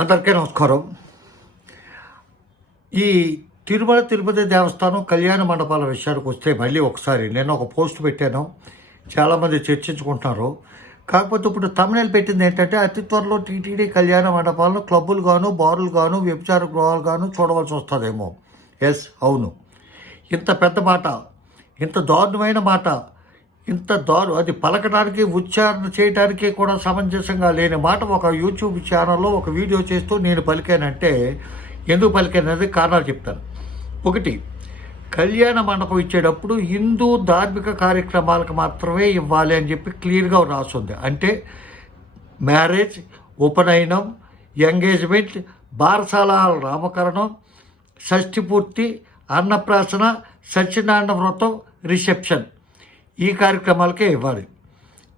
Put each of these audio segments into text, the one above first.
అందరికీ నమస్కారం. ఈ తిరుమల తిరుపతి దేవస్థానం కళ్యాణ మండపాల విషయానికి వస్తే మళ్ళీ ఒకసారి నేను ఒక పోస్ట్ పెట్టాను. చాలామంది చర్చించుకుంటున్నారు. కాకపోతే ఇప్పుడు తమిళనాడు పెట్టింది ఏంటంటే అతి త్వరలో టీటీడీ కళ్యాణ మండపాలను క్లబ్బులు గాను బారులు గాను వ్యభిచార గృహాలు గాను చూడవలసి వస్తుందేమో. ఎస్, అవును. ఇంత పెద్ద మాట, ఇంత దారుణమైన మాట, అది పలకడానికి ఉచ్చారణ చేయడానికి కూడా సమంజసంగా లేని మాట ఒక యూట్యూబ్ ఛానల్లో ఒక వీడియో చేస్తూ నేను పలికానంటే ఎందుకు పలికానది కారణాలు చెప్తాను. ఒకటి, కళ్యాణ మండపం ఇచ్చేటప్పుడు హిందూ ధార్మిక కార్యక్రమాలకు మాత్రమే ఇవ్వాలి అని చెప్పి క్లియర్గా రాస్తుంది. అంటే మ్యారేజ్, ఉపనయనం, ఎంగేజ్మెంట్, బారసాల నామకరణం, షష్ఠి పూర్తి, అన్నప్రాసన, సత్యనారాయణ వ్రతం, రిసెప్షన్, ఈ కార్యక్రమాలకే ఇవ్వాలి.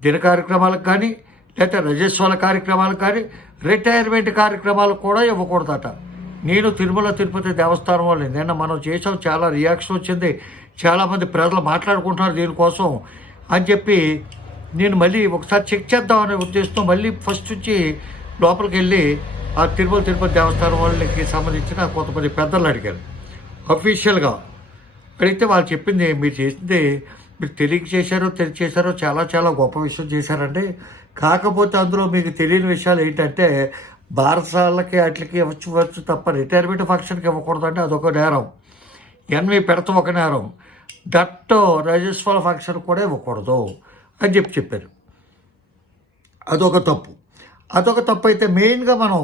దిన కార్యక్రమాలకు కానీ లేకపోతే రజస్వాల కార్యక్రమాలకు కానీ రిటైర్మెంట్ కార్యక్రమాలకు కూడా ఇవ్వకూడదట. నేను తిరుమల తిరుపతి దేవస్థానం వాళ్ళు నిన్న మనం చేసాం, చాలా రియాక్షన్ వచ్చింది, చాలామంది ప్రజలు మాట్లాడుకుంటున్నారు దీనికోసం అని చెప్పి నేను మళ్ళీ ఒకసారి చెక్ చేద్దామనే ఉద్దేశంతో మళ్ళీ ఫస్ట్ నుంచి లోపలికి వెళ్ళి ఆ తిరుమల తిరుపతి దేవస్థానం వాళ్ళకి సంబంధించిన కొంతమంది పెద్దలు అడిగారు. అఫీషియల్గా అడిగితే వాళ్ళు చెప్పింది, మీరు చేసింది మీరు తెలియక చేశారో చాలా చాలా గొప్ప విషయం చేశారండి. కాకపోతే అందులో మీకు తెలియని విషయాలు ఏంటంటే బారసాలకి వాటికి ఇవ్వచ్చు తప్ప రిటైర్మెంట్ ఫంక్షన్కి ఇవ్వకూడదంటే అదొక నేరం. ఎన్వి పెడతాం ఒక నేరం, దట్ రజస్వాల ఫంక్షన్ కూడా ఇవ్వకూడదు అని చెప్పారు. అదొక తప్పు అయితే మెయిన్గా మనం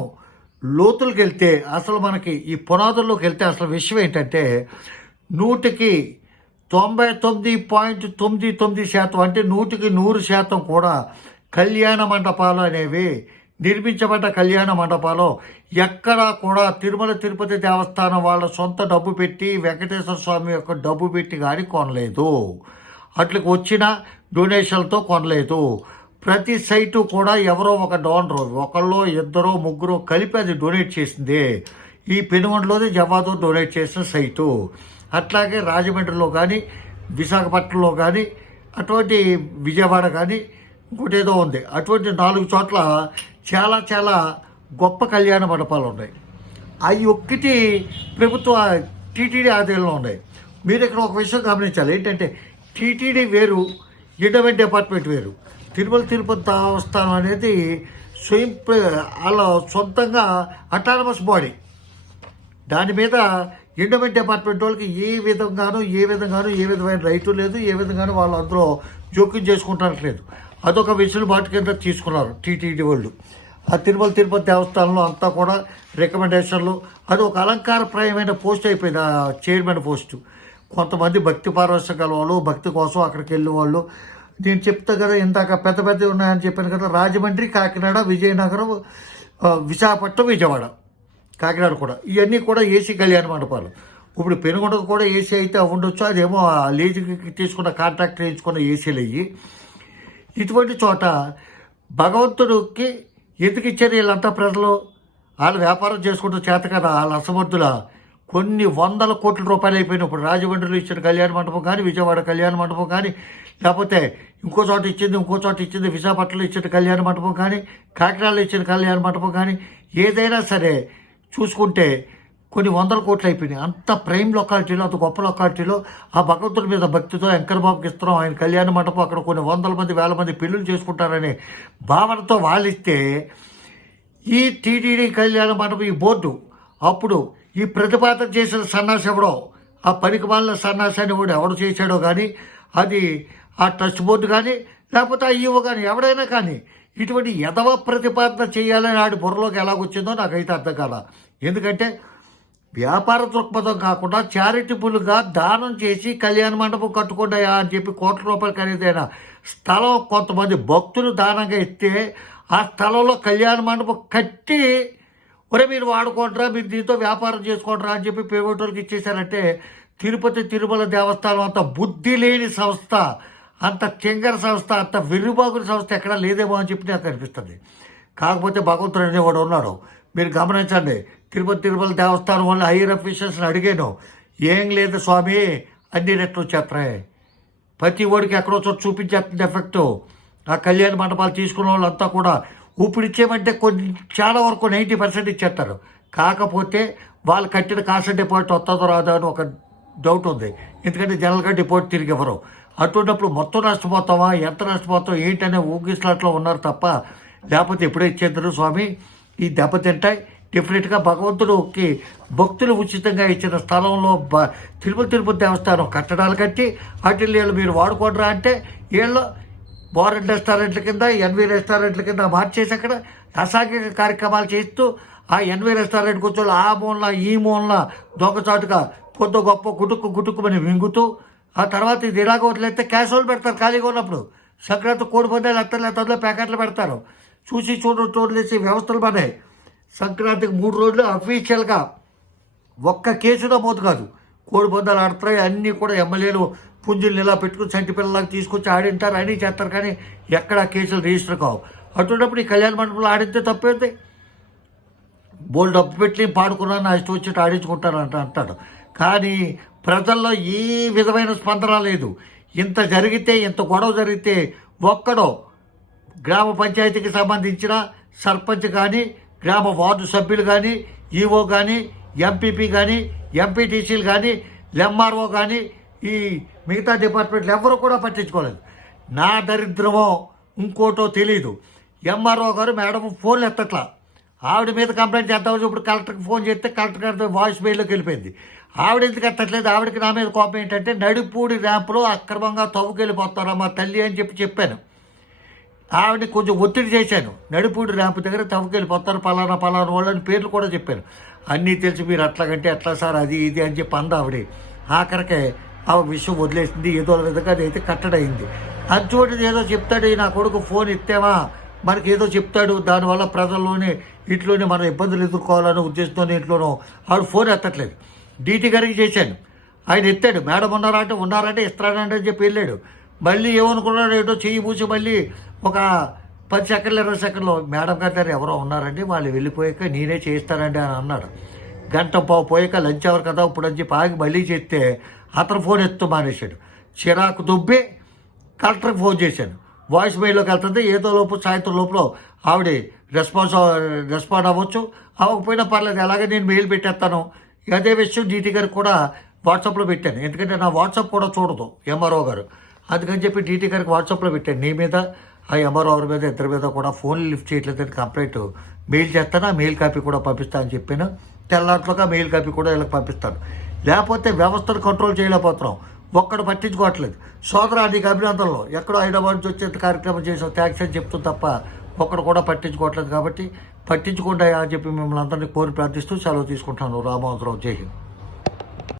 లోతులకు వెళ్తే అసలు మనకి ఈ పునాదుల్లోకి వెళ్తే అసలు విషయం ఏంటంటే 100కి 99.99% అంటే 100కి 100% కూడా కళ్యాణ మండపాలు అనేవి నిర్మించబడ్డ కళ్యాణ మండపాలు ఎక్కడా కూడా తిరుమల తిరుపతి దేవస్థానం వాళ్ళ సొంత డబ్బు పెట్టి వెంకటేశ్వర స్వామి యొక్క డబ్బు పెట్టి కానీ కొనలేదు. అట్లకి వచ్చిన డొనేషన్లతో కొనలేదు. ప్రతి సైటు కూడా ఎవరో ఒక డోనరు, ఒకళ్ళో ఇద్దరో ముగ్గురు కలిపి అది డొనేట్ చేసింది. ఈ పెనుగొండలోది జవాదు డొనేట్ చేసిన సైటు. అట్లాగే రాజమండ్రిలో కానీ విశాఖపట్నంలో కానీ అటువంటి విజయవాడ కానీ ఇంకోటి ఏదో ఉంది, అటువంటి 4 చోట్ల చాలా చాలా గొప్ప కళ్యాణ మండపాలు ఉన్నాయి. అవి ఒక్కటి ప్రభుత్వ టీటీడీ ఆధీనంలో ఉన్నాయి. మీరు ఇక్కడ ఒక విషయం గమనించాలి, ఏంటంటే టీటీడీ వేరు, ఎండోమెంట్ డిపార్ట్మెంట్ వేరు. తిరుమల తిరుపతి దేవస్థానం అనేది స్వయం వాళ్ళ సొంతంగా అటానమస్ బాడీ. దాని మీద ఎండోమెంట్ డిపార్ట్మెంట్ వాళ్ళకి ఏ విధమైన రైటు లేదు, ఏ విధంగానూ వాళ్ళు అందులో జోక్యం చేసుకుంటానికి లేదు. అదొక వెసులుబాటు కింద తీసుకున్నారు టీటీడీ వాళ్ళు. ఆ తిరుమల తిరుపతి దేవస్థానంలో అంతా కూడా రికమెండేషన్లు, అది ఒక అలంకారప్రాయమైన పోస్ట్ అయిపోయింది ఆ చైర్మన్ పోస్టు. కొంతమంది భక్తి పారవశ్యం గల వాళ్ళు, భక్తి కోసం అక్కడికి వెళ్ళే వాళ్ళు. నేను చెప్తా కదా ఇందాక పెద్ద ఉన్నాయని చెప్పాను కదా, రాజమండ్రి, కాకినాడ, విజయనగరం, విశాఖపట్నం, విజయవాడ, కాకినాడ కూడా ఇవన్నీ కూడా ఏసీ కళ్యాణ మండపాలు. ఇప్పుడు పెనుగొండకు కూడా ఏసీ అయితే ఉండొచ్చు, అదేమో లీజుకి తీసుకున్న కాంట్రాక్ట్ వేయించుకున్న ఏసీలు అయ్యి. ఇటువంటి చోట భగవంతుడికి ఎందుకు ఇచ్చారు వీళ్ళంతా ప్రజలు? వాళ్ళు వ్యాపారం చేసుకుంటూ చేత కదా, వాళ్ళ అసమర్థుల కొన్ని 100 కోట్ల రూపాయలు అయిపోయినాయి. ఇప్పుడు రాజమండ్రిలో ఇచ్చిన కళ్యాణ మండపం కానీ, విజయవాడ కళ్యాణ మండపం కానీ, లేకపోతే ఇంకో చోట ఇచ్చింది విశాఖపట్నంలో ఇచ్చిన కళ్యాణ మండపం కానీ, కాకినాడలో ఇచ్చిన కళ్యాణ మండపం కానీ, ఏదైనా సరే చూసుకుంటే కొన్ని 100 కోట్లు అయిపోయినాయి. అంత ప్రైమ్ లొకాలిటీలో, అంత గొప్ప లొకాలిటీలో ఆ భగవంతుడి మీద భక్తితో వెంకటబాబుకి ఇస్తున్నాం ఆయన కళ్యాణ మండపం, అక్కడ కొన్ని 100 మంది 1000 మంది పెళ్ళిళ్ళు చేసుకుంటారనే భావనతో వాళ్ళిస్తే ఈ టీటీడీ కళ్యాణ మండపం ఈ బోర్డు అప్పుడు ఈ ప్రతిపాదన చేసిన సన్నాసి ఎవడో, ఆ పనికి మాలిన సన్నాసాన్ని ఎవడు చేశాడో కానీ, అది ఆ ట్రస్ట్ బోర్డు కానీ లేకపోతే ఆ ఈవో కానీ ఎవడైనా కానీ ఇటువంటి ఎదవ ప్రతిపాదన చేయాలని ఆడి బుర్రలోకి ఎలాగొచ్చిందో నాకైతే అర్థం కాల. ఎందుకంటే వ్యాపార దృక్పథం కాకుండా చారిటబుల్గా దానం చేసి కళ్యాణ మండపం కట్టుకుంటాయా అని చెప్పి కోట్ల రూపాయలు ఖరీదైన స్థలం కొంతమంది భక్తులు దానంగా ఇస్తే ఆ స్థలంలో కళ్యాణ మండపం కట్టి మీరు వాడుకోండిరా, మీరు దీంతో వ్యాపారం చేసుకోండిరా అని చెప్పి పేగోటోళ్ళకి ఇచ్చేశారంటే తిరుమల దేవస్థానం అంత బుద్ధి లేని సంస్థ, అంత చెంగర సంస్థ, అంత వెర్రిబాగుల సంస్థ ఎక్కడా లేదేమో అని చెప్పి నాకు అనిపిస్తుంది. కాకపోతే భగవంతుడు అనేవాడు ఉన్నాడు. మీరు గమనించండి, తిరుమల దేవస్థానం వల్ల హైయర్ అఫీషియల్స్ని అడిగాను, ఏం లేదు స్వామి అన్ని రెట్లు వచ్చేస్తాయి, ప్రతి ఓడికి ఎక్కడో చోట చూపించేస్తుంది ఎఫెక్టు. ఆ కళ్యాణ మండపాలు తీసుకున్న వాళ్ళంతా కూడా ఇప్పుడు ఇచ్చేయమంటే కొన్ని చాలా వరకు 90% ఇచ్చేస్తారు. కాకపోతే వాళ్ళు కట్టిన కాస్ట్ డిపాజిట్ వస్తుందో రాదో అని ఒక డౌట్ ఉంది. ఎందుకంటే జనరల్గా డిపాజిట్ తిరిగి ఇవ్వరు. అటువంటిప్పుడు మొత్తం నష్టపోతామా, ఎంత నష్టపోతాం ఏంటనే ఊగిస్లాట్లో ఉన్నారు తప్ప, లేకపోతే ఎప్పుడే ఇచ్చేద్దరు స్వామి ఈ దెబ్బతింటాయి. డెఫినెట్గా భగవంతుడికి భక్తులు ఉచితంగా ఇచ్చిన స్థలంలో తిరుపతి దేవస్థానం కట్టడాలు కట్టి వాటిని వీళ్ళు మీరు వాడుకోండిరా అంటే వీళ్ళు బోరెన్ రెస్టారెంట్ల కింద, ఎన్వి రెస్టారెంట్ల కింద మార్చేసి అక్కడ అసాంఘిక కార్యక్రమాలు చేస్తూ ఆ ఎన్వి రెస్టారెంట్కి వచ్చి ఆ మూలన ఈ మూలన దొంగచాటుగా కొద్ది గొప్ప గుటుక్కుమని వింగుతూ ఆ తర్వాత ఇది ఇలాగ వదిలేస్తే క్యాషోలు పెడతారు ఖాళీగా ఉన్నప్పుడు. సంక్రాంతి కోడి పందాలు ఎత్తలే ప్యాకెట్లు పెడతారు. చూసి చూడలేసి వ్యవస్థలు పడ్డాయి. సంక్రాంతికి 3 రోజులు అఫీషియల్గా ఒక్క కేసు నమోదు కాదు. కోడి పందాలు ఆడుతున్నాయి అన్నీ కూడా ఎమ్మెల్యేలు పుంజుల్ని ఇలా పెట్టుకుని చంటి పిల్లలాగా తీసుకొచ్చి ఆడింటారు, అన్నీ చేస్తారు, కానీ ఎక్కడ కేసులు రిజిస్టర్ కావు. అటువంటిప్పుడు ఈ కళ్యాణ మండపంలో ఆడితే తప్పేంది? బోల్ డబ్బు పెట్టి పాడుకున్నాను నా ఇష్టం వచ్చినట్టు ఆడించుకుంటాను అంటాడు. కానీ ప్రజల్లో ఈ విధమైన స్పందన లేదు. ఇంత జరిగితే, ఇంత గొడవ జరిగితే ఒక్కడో గ్రామ పంచాయతీకి సంబంధించిన సర్పంచ్ కానీ, గ్రామ వార్డు సభ్యులు కానీ, ఈఓ కానీ, ఎంపీపీ కానీ, ఎంపీటీసీలు కానీ, ఎంఆర్ఓ కానీ, ఈ మిగతా డిపార్ట్మెంట్లు ఎవరు కూడా పట్టించుకోలేదు. నా దరిద్రమో ఇంకోటో తెలీదు. ఎంఆర్ఓ గారు మేడం ఫోన్లు ఎత్తట్లా. ఆవిడ మీద కంప్లైంట్ చేద్దామని ఇప్పుడు కలెక్టర్కి ఫోన్ చేస్తే కలెక్టర్ గారితో వాయిస్ మెయిల్లోకి వెళ్ళిపోయింది. ఆవిడ ఎందుకు ఎత్తట్లేదు? ఆవిడకి నా మీద కోపం ఏంటంటే నడిపూడి ర్యాంపులో అక్రమంగా తవ్వుకెళ్ళిపోతారమ్మా తల్లి అని చెప్పాను. ఆవిడని కొంచెం ఒత్తిడి చేశాను. నడిపూడి ర్యాంపు దగ్గర తవ్వుకెళ్ళిపోతారు పలానా వాళ్ళని పేర్లు కూడా చెప్పాను. అన్నీ తెలిసి మీరు అట్లాగంటే ఎట్లా సార్ అది ఇది అని చెప్పి అంది ఆవిడ. ఆఖరికే ఆ విషయం వదిలేసింది. ఏదో విధంగా అది అయితే కట్టడైంది. అటువంటి ఏదో చెప్తాడు నా కొడుకు, ఫోన్ ఇస్తేమా మనకి ఏదో చెప్తాడు, దానివల్ల ప్రజల్లోనే ఇంట్లోనే మనం ఇబ్బందులు ఎదుర్కోవాలనే ఉద్దేశంతో ఇంట్లోనూ ఆవిడ ఫోన్ ఎత్తట్లేదు. డీటీ గారికి చేశాను, ఆయన ఎత్తాడు. మేడం ఉన్నారంటే ఇస్తానంటే అని చెప్పి వెళ్ళాడు. మళ్ళీ ఏమనుకున్నాడు ఏంటో చెయ్యి పూసి మళ్ళీ ఒక 10 సెకండ్లు 20 సెకండ్లు మేడం గారి దగ్గర ఎవరో ఉన్నారండి, వాళ్ళు వెళ్ళిపోయాక నేనే చేయిస్తానండి అని అన్నాడు. గంట పోయాక లంచ్ అవర్ కదా ఇప్పుడు అని చెప్పి ఆగి మళ్ళీ చేస్తే అతను ఫోన్ ఎత్తు మానేశాడు. చిరాకు దుబ్బి కలెక్టర్కి ఫోన్ చేశాను. వాయిస్ మెయిల్లోకి వెళ్తుంది. ఏదో సాయంత్రం లోపల ఆవిడ రెస్పాండ్ అవ్వచ్చు, అవ్వకపోయినా పర్లేదు, అలాగే నేను మెయిల్ పెట్టేస్తాను. అదే విషయం డీటీ గారికి కూడా వాట్సాప్లో పెట్టాను. ఎందుకంటే నా వాట్సాప్ కూడా చూడదు ఎంఆర్ఓ గారు. అందుకని చెప్పి డీటీ గారికి వాట్సాప్లో పెట్టాను. నీ మీద ఆ ఎంఆర్ఓ గారి మీద ఇద్దరి మీద కూడా ఫోన్లు లిఫ్ట్ చేయట్లేదని కంప్లైంట్ మెయిల్ చేస్తాను. ఆ మెయిల్ కాపీ కూడా పంపిస్తాను అని చెప్పాను. తెల్లాట్లుగా మెయిల్ కాపీ కూడా వీళ్ళకి పంపిస్తాను. లేకపోతే వ్యవస్థను కంట్రోల్ చేయలేకపోతున్నాం. ఒక్కడు పట్టించుకోవట్లేదు. సోదరా నీకు అభినందనలు, ఎక్కడో హైదరాబాద్ నుంచి వచ్చే కార్యక్రమం చేసాం థ్యాంక్స్ అని చెప్తుంది తప్ప ఒక్కడు కూడా పట్టించుకోవట్లేదు. కాబట్టి పట్టించుకుంటా అని చెప్పి మిమ్మల్ని అందరినీ కోరి ప్రార్థిస్తూ సెలవు తీసుకుంటాను. రామోదరావు, జై హింద్.